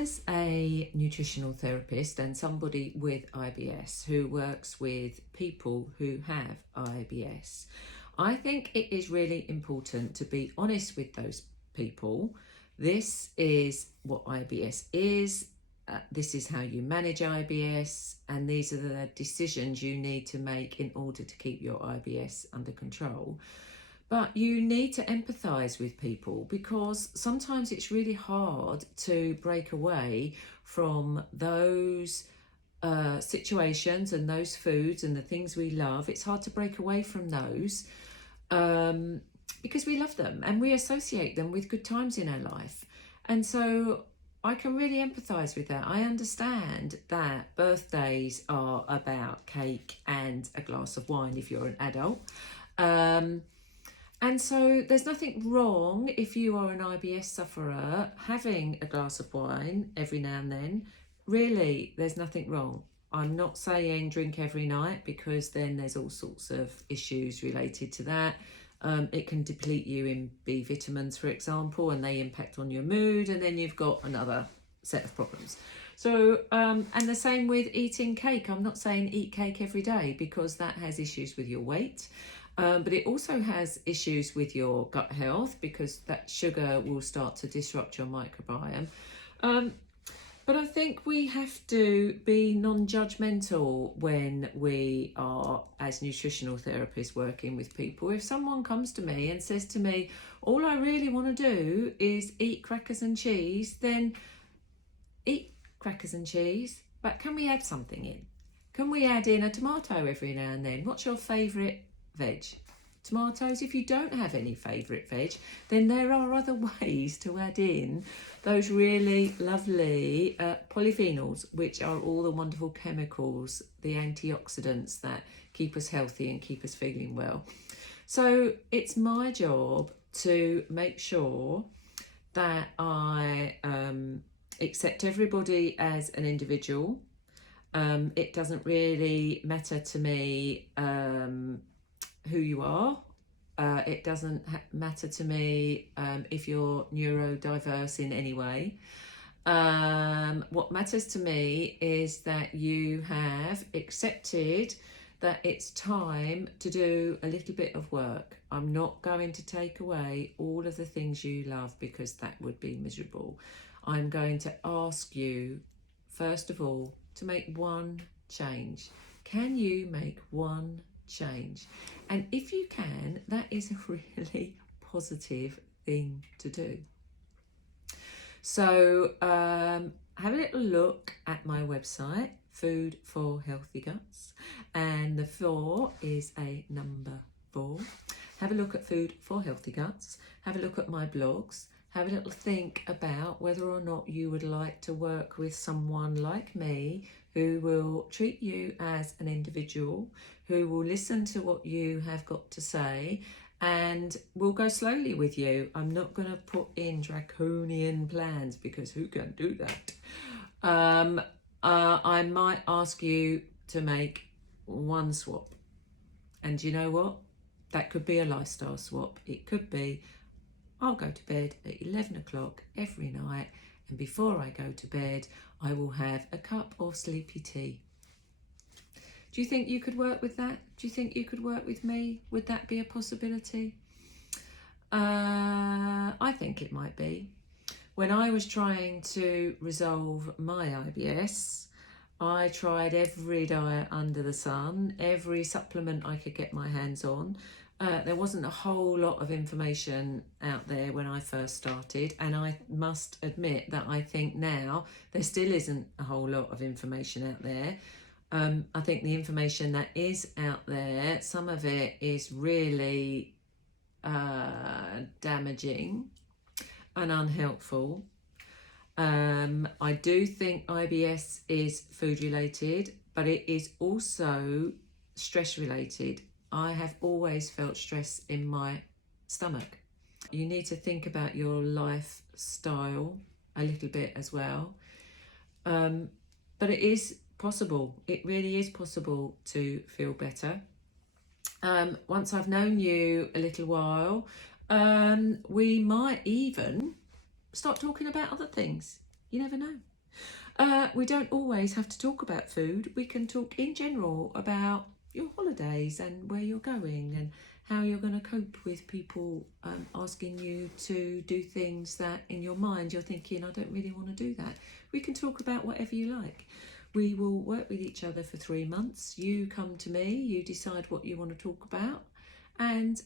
As a nutritional therapist and somebody with IBS who works with people who have IBS, I think it is really important to be honest with those people. This is what IBS is. This is how you manage IBS, and these are the decisions you need to make in order to keep your IBS under control. But you need to empathise with people, because sometimes it's really hard to break away from those situations and those foods and the things we love. It's hard to break away from those because we love them and we associate them with good times in our life. And so I can really empathise with that. I understand that birthdays are about cake and a glass of wine if you're an adult. And so there's nothing wrong if you are an IBS sufferer having a glass of wine every now and then. Really, there's nothing wrong. I'm not saying drink every night, because then there's all sorts of issues related to that. It can deplete you in B vitamins, for example, and they impact on your mood, and then you've got another set of problems. So, and the same with eating cake. I'm not saying eat cake every day, because that has issues with your weight. But it also has issues with your gut health, because that sugar will start to disrupt your microbiome. But I think we have to be non-judgmental when we are, as nutritional therapists, working with people. If someone comes to me and says to me, all I really want to do is eat crackers and cheese, then eat crackers and cheese, but can we add something in? Can we add in a tomato every now and then? What's your favourite veg? Tomatoes. If you don't have any favourite veg, then there are other ways to add in those really lovely polyphenols, which are all the wonderful chemicals, the antioxidants that keep us healthy and keep us feeling well. So it's my job to make sure that I accept everybody as an individual. It doesn't really matter to me who you are. It doesn't matter to me if you're neurodiverse in any way. What matters to me is that you have accepted that it's time to do a little bit of work. I'm not going to take away all of the things you love, because that would be miserable. I'm going to ask you, first of all, to make one change. Can you make one change? And if you can, that is a really positive thing to do. So have a little look at my website, Food for Healthy Guts, and the 4 is a number 4. Have a look at Food for Healthy Guts, have a look at my blogs, have a little think about whether or not you would like to work with someone like me, who will treat you as an individual, who will listen to what you have got to say, and will go slowly with you. I'm not going to put in draconian plans, because who can do that? I might ask you to make one swap. And you know what? That could be a lifestyle swap. It could be, I'll go to bed at 11 o'clock every night, and before I go to bed, I will have a cup of sleepy tea. Do you think you could work with that? Do you think you could work with me? Would that be a possibility? I think it might be. When I was trying to resolve my IBS, I tried every diet under the sun, every supplement I could get my hands on. There wasn't a whole lot of information out there when I first started, and I must admit that I think now there still isn't a whole lot of information out there. I think the information that is out there, some of it is really damaging and unhelpful. I do think IBS is food related, but it is also stress related. I have always felt stress in my stomach. You need to think about your lifestyle a little bit as well. But it is possible. It really is possible to feel better. Once I've known you a little while, we might even start talking about other things. You never know. We don't always have to talk about food. We can talk in general about your holidays and where you're going and how you're going to cope with people asking you to do things that in your mind you're thinking, I don't really want to do that. We can talk about whatever you like. We will work with each other for 3 months. You come to me, you decide what you want to talk about, and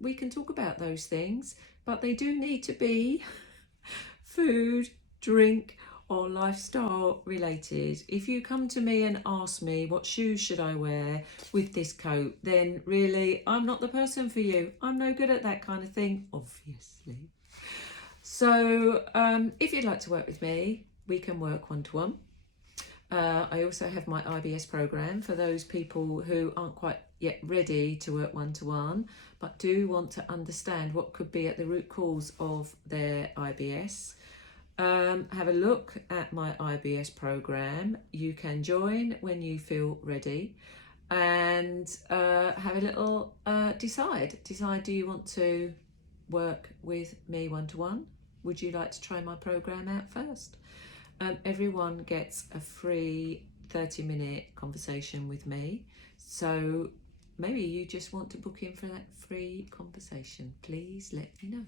we can talk about those things, but they do need to be food, drink, or lifestyle related. If you come to me and ask me what shoes should I wear with this coat, then really I'm not the person for you. I'm no good at that kind of thing, obviously. So if you'd like to work with me, we can work one-to-one. I also have my IBS program for those people who aren't quite yet ready to work one-to-one, but do want to understand what could be at the root cause of their IBS. Have a look at my IBS program. You can join when you feel ready, and have a little decide. Do you want to work with me one-to-one? Would you like to try my program out first? Everyone gets a free 30-minute conversation with me, so maybe you just want to book in for that free conversation. Please let me know.